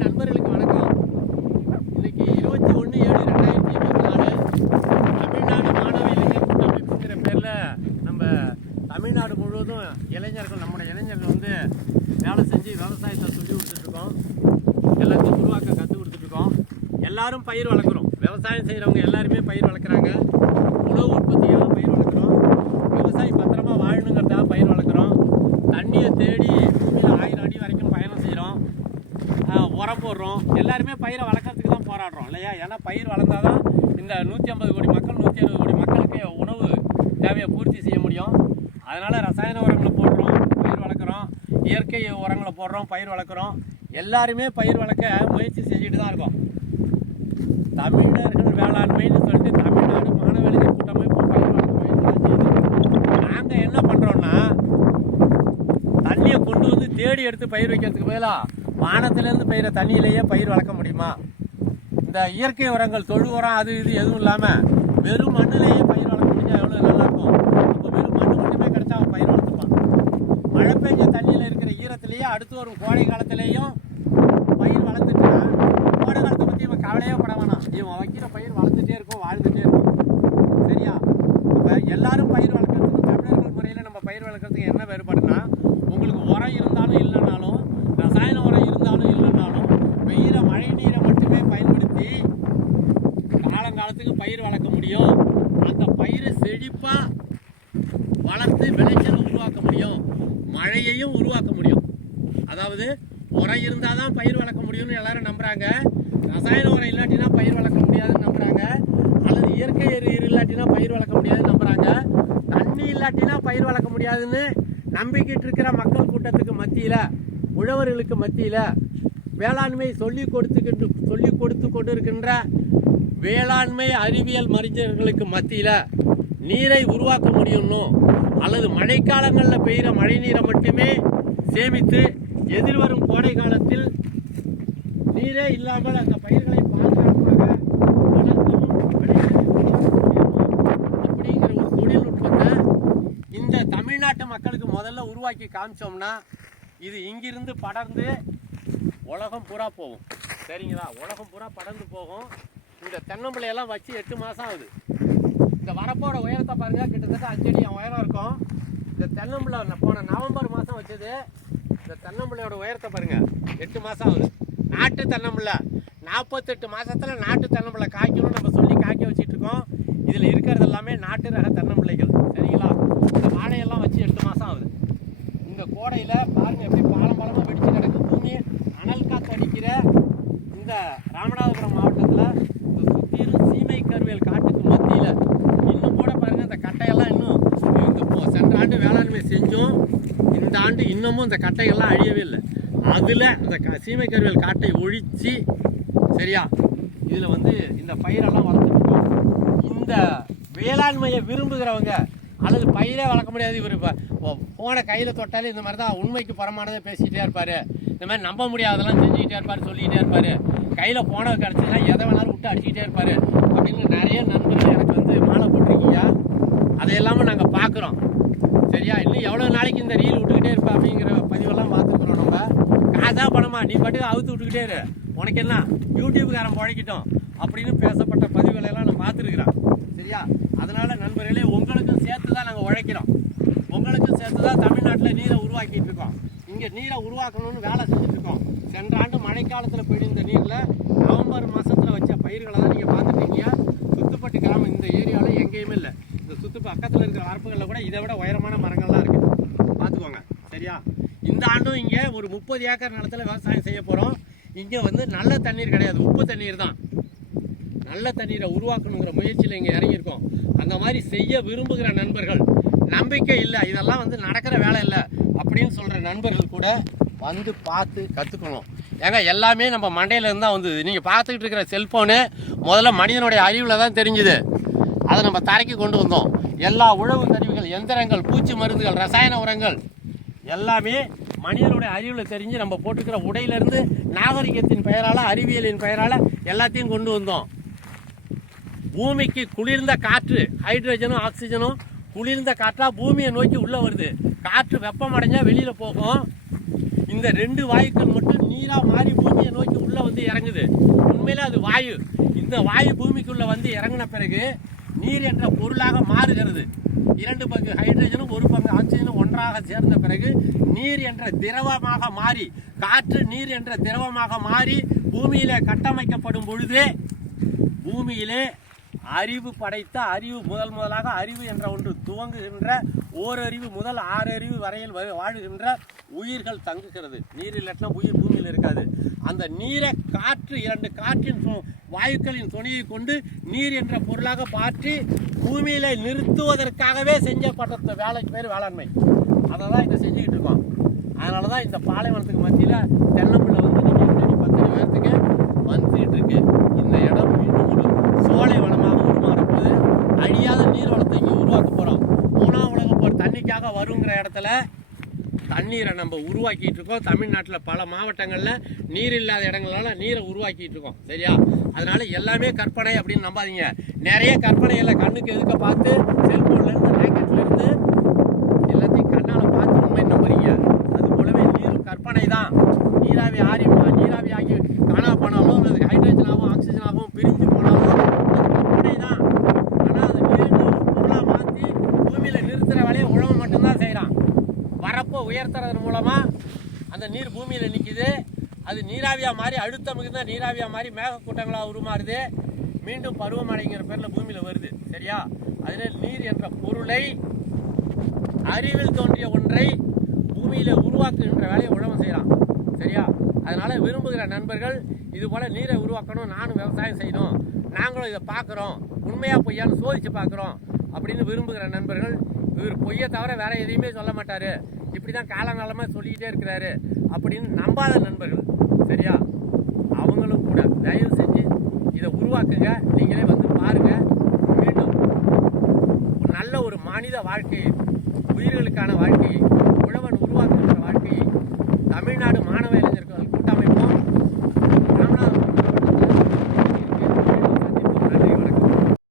நண்பர்களுக்கு வணக்கம். இன்னைக்கு இருபத்தி ஒன்று ஏழு ரெண்டாயிரத்தி இருபத்தி நாலு. தமிழ்நாடு மாணவ இளைஞர் கூட்டமைப்புங்கிற பேரில் நம்ம தமிழ்நாடு முழுவதும் இளைஞர்கள் நம்முடைய இளைஞர்கள் வந்து வேலை செஞ்சு விவசாயத்தை சொல்லி கொடுத்துட்ருக்கோம் எல்லாத்தையும் உருவாக்க கற்றுக் கொடுத்துட்ருக்கோம் எல்லாரும் பயிர் வளர்க்குறோம். விவசாயம் செய்கிறவங்க எல்லாருமே பயிர் வளர்க்குறாங்க. உணவு உற்பத்தியாக பயிர் வளர்க்குறோம். விவசாயி பத்திரமா வாழணுங்கிறதாக பயிர் வளர்க்குறோம். தண்ணியை தேடி உரம் போடுறோம் எல்லாருமே பயிரை வளர்க்குறதுக்கு தான் போராடுறோம் இல்லையா? ஏன்னா பயிர் வளர்ந்தால் தான் இந்த நூற்றி ஐம்பது கோடி மக்கள் நூற்றி அறுபது கோடி மக்களுக்கு உணவு தேவையை பூர்த்தி செய்ய முடியும். அதனால் ரசாயன உரங்களை போடுறோம் பயிர் வளர்க்குறோம். இயற்கை உரங்களை போடுறோம் பயிர் வளர்க்குறோம். எல்லாருமே பயிர் வளர்க்க முயற்சி செஞ்சுட்டு தான் இருக்கோம். தமிழர்கள் வேளாண்மைன்னு சொல்லிட்டு தமிழ்நாடு மாணவர்கள் கூட்டமைப்பு பயிர் வளர்க்க முயற்சி நாங்கள் என்ன பண்ணுறோன்னா தண்ணியை கொண்டு வந்து தேடி எடுத்து பயிர் வைக்கிறதுக்கு பதிலாக வானத்திலேருந்து பெய்கிற தண்ணியிலேயே பயிர் வளர்க்க முடியுமா? இந்த இயற்கை உரங்கள் தொழு உரம் அது இது எதுவும் இல்லாமல் வெறும் மண்ணிலேயே பயிர் வளர்க்க முடிஞ்சால் எவ்வளோ நல்லாயிருக்கும் இப்போ வெறும் மண் மட்டுமே கிடச்சா அவன் பயிர் வளர்த்துப்பான். மழை பெஞ்ச தண்ணியில் இருக்கிற ஈரத்திலேயே அடுத்து வரும் கோடை காலத்திலேயும் பயிர் வளர்த்துட்டா கோடை காலத்தை பற்றி இவன் கவலையே பட வேணாம். இவன் வைக்கிற பயிர் வளர்ந்துட்டே இருக்கும் வாழ்ந்துட்டே இருக்கும். சரியா? இப்போ எல்லாரும் பயிர் வளர்க்குறதுக்கு தமிழர்கள் முறையில் நம்ம பயிர் வளர்க்குறதுக்கு என்ன வேறுபாடுனா உங்களுக்கு உரம் இருந்தாலும் இல்லைனாலும் ரசாயன உரம் இருந்தாலும் இல்லைனாலும் வெயில மழை நீரை மட்டுமே பயன்படுத்தி காலங்காலத்துக்கு பயிர் வளர்க்க முடியும் அந்த பயிரை செழிப்பாக வளர்த்து விளைச்சல் உருவாக்க முடியும். மழையையும் உருவாக்க முடியும். அதாவது உரம் இருந்தால் தான் பயிர் வளர்க்க முடியும்னு எல்லாரும் நம்புறாங்க. ரசாயன உரம் இல்லாட்டினா பயிர் வளர்க்க முடியாதுன்னு நம்புகிறாங்க அல்லது இயற்கை எரு இல்லாட்டினா பயிர் வளர்க்க முடியாதுன்னு நம்புறாங்க. தண்ணி இல்லாட்டினா பயிர் வளர்க்க முடியாதுன்னு நம்பிக்கிட்டு இருக்கிற மக்கள் கூட்டத்துக்கு மத்தியில் உழவர்களுக்கு மத்தியில் வேளாண்மை சொல்லி கொடுத்துக்கிட்டு சொல்லி கொடுத்து கொண்டு இருக்கின்ற வேளாண்மை அறிவியல் மறிஞர்களுக்கு மத்தியில் நீரை உருவாக்க முடியும்னோ அல்லது மழைக்காலங்களில் பெய்கிற மழை நீரை மட்டுமே சேமித்து எதிர்வரும் கோடை காலத்தில் நீரே இல்லாமல் அந்த பயிர்களை பாதுகாப்பாக அப்படிங்கிற ஒரு தொழில்நுட்பத்தை இந்த தமிழ்நாட்டு மக்களுக்கு முதல்ல உருவாக்கி காமிச்சோம்னா இது இங்கிருந்து படர்ந்து உலகம் பூரா போகும். சரிங்களா? உலகம் பூரா படர்ந்து போகும். இந்த தென்னம்பிள்ளையெல்லாம் வச்சு எட்டு மாதம் ஆகுது. இந்த வரப்போட உயரத்தை பாருங்க. கிட்டத்தட்ட அஞ்சடி உயரம் இருக்கும். இந்த தென்னம்பிள்ளை போன நவம்பர் மாதம் வச்சது. இந்த தென்னம்பிள்ளையோட உயரத்தை பாருங்க. எட்டு மாதம் ஆகுது. நாட்டு தென்னம்பிள்ளை. நாற்பத்தெட்டு மாதத்தில் நாட்டு தென்னம்பிள்ளை காய்க்கணும்னு நம்ம சொல்லி காய்க்க வச்சுட்டு இருக்கோம். இதில் இருக்கிறது எல்லாமே நாட்டு ரக தென்னம்பிள்ளைகள். சரிங்களா? இந்த வாழையெல்லாம் வச்சு எட்டு மாதம் ஆகுது. இந்த கோடையில் பாருங்க எப்படி பாலம் பாலமாக வெடிச்சு கிடக்கு பூமி அனல் காத்து அடிக்கிற இந்த ராமநாதபுரம் மாவட்டத்தில் இந்த சுற்றிலும் சீமை கருவேல் காட்டுக்கு மத்தியில் இன்னும் கூட பாருங்க இந்த கட்டையெல்லாம் இன்னும் இந்த போ- சென்ற ஆண்டு வேளாண்மை செஞ்சோம் இந்த ஆண்டு இன்னமும் இந்த கட்டைகள்லாம் அழியவே இல்லை. அதில் அந்த க- சீமை கருவேல் காட்டை ஒழித்து சரியா? இதில் வந்து இந்த பயிரெல்லாம் வளர்த்துட்டு இந்த வேளாண்மையை விரும்புகிறவங்க அல்லது பயிரே வளர்க்க முடியாது இவர். இப்போ ஃபோனை கையில் தொட்டாலே இந்த மாதிரி தான் உண்மைக்கு புறமானதை பேசிக்கிட்டே இருப்பார். இந்த மாதிரி நம்ப முடியாதெல்லாம் செஞ்சுக்கிட்டே இருப்பார் சொல்லிக்கிட்டே இருப்பார். கையில் போன கிடச்சின்னா எதை வேணாலும் விட்டு அடிச்சுக்கிட்டே இருப்பார். அப்படின்னு நிறைய நண்பர்கள் எனக்கு வந்து மாலை போட்டிருக்கீங்க. அதையெல்லாமல் நாங்கள் பார்க்குறோம் சரியா? இன்னும் எவ்வளோ நாளைக்கு இந்த ரீல் விட்டுக்கிட்டே இருப்பா அப்படிங்கிற பதிவெல்லாம் பார்த்துக்கிறோம் நம்ம. காசா பணமா? நீ பாட்டுக்கு அவுத்து விட்டுக்கிட்டே இரு. உனக்கு என்ன? யூடியூப்காரன் பழக்கிட்டோம் அப்படின்னு பேசப்பட்ட பதிவுகளை எல்லாம் நான் பார்த்துருக்குறேன். சரியா? அதனால நண்பர்களே உங்களுக்கும் சேர்த்து தான் நாங்கள் உழைக்கிறோம். உங்களுக்கும் சேர்த்து தான் தமிழ்நாட்டில் நீரை உருவாக்கிட்டு இருக்கோம். இங்கே நீரை உருவாக்கணும்னு வேலை செஞ்சுட்டு இருக்கோம். சென்ற ஆண்டு மழைக்காலத்தில் போயிருந்த நீரில் நவம்பர் மாதத்தில் வச்ச பயிர்களை தான் நீங்கள் பார்த்துருக்கீங்க பார்த்து பக்கத்தில் இருக்கிற வரப்புகளில் கூட இதை விட உயரமான மரங்கள்லாம் இருக்குது பார்த்துக்கோங்க சரியா? இந்த ஆண்டும் இங்கே ஒரு முப்பது ஏக்கர் நிலத்துல விவசாயம் செய்ய போகிறோம் இங்கே வந்து நல்ல தண்ணீர் கிடையாது. உப்பு தண்ணீர் தான். நல்ல தண்ணீரை உருவாக்கணுங்கிற முயற்சியில் இங்கே இறங்கியிருக்கோம். அந்த மாதிரி செய்ய விரும்புகிற நண்பர்கள் நம்பிக்கை இல்லை. இதெல்லாம் வந்து நடக்கிற வேலை இல்லை அப்படின்னு சொல்கிற நண்பர்கள் கூட வந்து பார்த்து கற்றுக்கணும் ஏங்க எல்லாமே நம்ம மண்டையிலேருந்து தான் வந்தது. நீங்கள் பார்த்துக்கிட்டு இருக்கிற செல்ஃபோனு முதல்ல மனிதனுடைய அறிவில் தான் தெரிஞ்சுது. அதை நம்ம தரைக்கு கொண்டு வந்தோம். எல்லா உழவு கருவிகள் எந்திரங்கள் பூச்சி மருந்துகள் ரசாயன உரங்கள் எல்லாமே மனிதனுடைய அறிவில் தெரிஞ்சு நம்ம போட்டுக்கிற உடையிலிருந்து நாகரிகத்தின் பெயரால் அறிவியலின் பெயரால் எல்லாத்தையும் கொண்டு வந்தோம். பூமிக்கு குளிர்ந்த காற்று ஹைட்ரஜனும் ஆக்சிஜனும் குளிர்ந்த காற்றாக பூமியை நோக்கி உள்ளே வருது. காற்று வெப்பம் அடைஞ்சால் வெளியில் போகும். இந்த ரெண்டு வாயுக்கள் மட்டும் நீராக மாறி பூமியை நோக்கி உள்ளே வந்து இறங்குது. உண்மையிலே அது வாயு. இந்த வாயு பூமிக்குள்ளே வந்து இறங்கின பிறகு நீர் என்ற பொருளாக மாறுகிறது. இரண்டு பங்கு ஹைட்ரஜனும் ஒரு பங்கு ஆக்சிஜனும் ஒன்றாக சேர்ந்த பிறகு நீர் என்ற திரவமாக மாறி காற்று நீர் என்ற திரவமாக மாறி பூமியிலே கட்டமைக்கப்படும் பொழுது பூமியிலே அறிவு படைத்த அறிவு முதல் முதலாக அறிவு என்ற ஒன்று துவங்குகின்ற ஓரறிவு முதல் ஆறு அறிவு வரையில் வா- வாழுகின்ற உயிர்கள் தங்குகிறது. நீர் இல்லாட்டினா உயிர் பூமியில் இருக்காது. அந்த நீரை காற்று இரண்டு காற்றின் சு- வாயுக்களின் துணையை கொண்டு நீர் என்ற பொருளாக மாற்றி பூமியில நிறுத்துவதற்காகவே செஞ்சப்பட்ட வேலைக்கு பேர் வேளாண்மை. அதை தான் இதை செஞ்சுக்கிட்டு இருக்கோம். அதனால தான் இந்த பாலைவனத்துக்கு மத்தியில் தென்னம்பிள்ளை வந்து நீங்கள் செடி பத்து நேரத்துக்கு வந்துட்டு இருக்கு இந்த இடம் மீண்டும் ஒரு சோலை வளமாக உருமாறப்போது அழியாத நீர் வளத்தை இங்கே உருவாக்க போகிறோம் மூணாம் உலக போர் தண்ணிக்காக வருங்கிற இடத்துல தண்ணீரை நம்ம உருவாக்கிட்டு இருக்கோம். தமிழ்நாட்டில் பல மாவட்டங்களில் நீர் இல்லாத இடங்களால நீரை உருவாக்கிட்டு இருக்கோம். சரியா? அதனால எல்லாமே கற்பனை அப்படின்னு நம்பாதீங்க. நிறைய கற்பனைகளை கண்ணுக்கு எதுக்க பார்த்து செல்போன்ல இருந்து இருந்து எல்லாத்தையும் கண்ணால் பார்த்து உண்மை நம்புறீங்க. அது போலவே நீரும் கற்பனை தான் நீராவி ஆறி நீராவி ஆகி காணா போனாலும் அல்லது ஹைட்ரஜனாகவும் ஆக்சிஜன் பிரிஞ்சு போனாலும் அது கற்பனை தான் ஆனால் அது நீர்னு ஒரு பொருளாக மாற்றி பூமியில் நிறுத்துகிற வேலையை உழவன் மட்டும்தான் செய்கிறான் வரப்போ உயர்த்துறதன் மூலமாக அந்த நீர் பூமியில் நிற்கிது அது நீராவியாக மாறி அழுத்தம் மிகுந்த நீராவியாக மாறி மேகக்கூட்டங்களாக உருமாறுது. மீண்டும் பருவமழைங்கிற பேரில் பூமியில் வருது. சரியா? அதில் நீர் என்ற பொருளை அறிவில் தோன்றிய ஒன்றை பூமியில் உருவாக்குகின்ற வேலையை உழவன் செய்கிறான் சரியா? அதனால் விரும்புகிற நண்பர்கள் இது போல் நீரை உருவாக்கணும் நானும் விவசாயம் செய்யணும். நாங்களும் இதை பார்க்குறோம். உண்மையாக பொய்யான்னு சோதிச்சு பார்க்குறோம் அப்படின்னு விரும்புகிற நண்பர்கள் இவர் பொய்யை தவிர வேற எதையுமே சொல்ல மாட்டாரு. இப்படி தான் காலங்காலமாக சொல்லிக்கிட்டே இருக்கிறாரு அப்படின்னு நம்பாத நண்பர்கள் சரியா? அவங்களும் கூட தயவு செஞ்சு இதை உருவாக்குங்க. நீங்களே வந்து பாருங்க. மீண்டும் நல்ல ஒரு மனித வாழ்க்கை உயிர்களுக்கான வாழ்க்கையை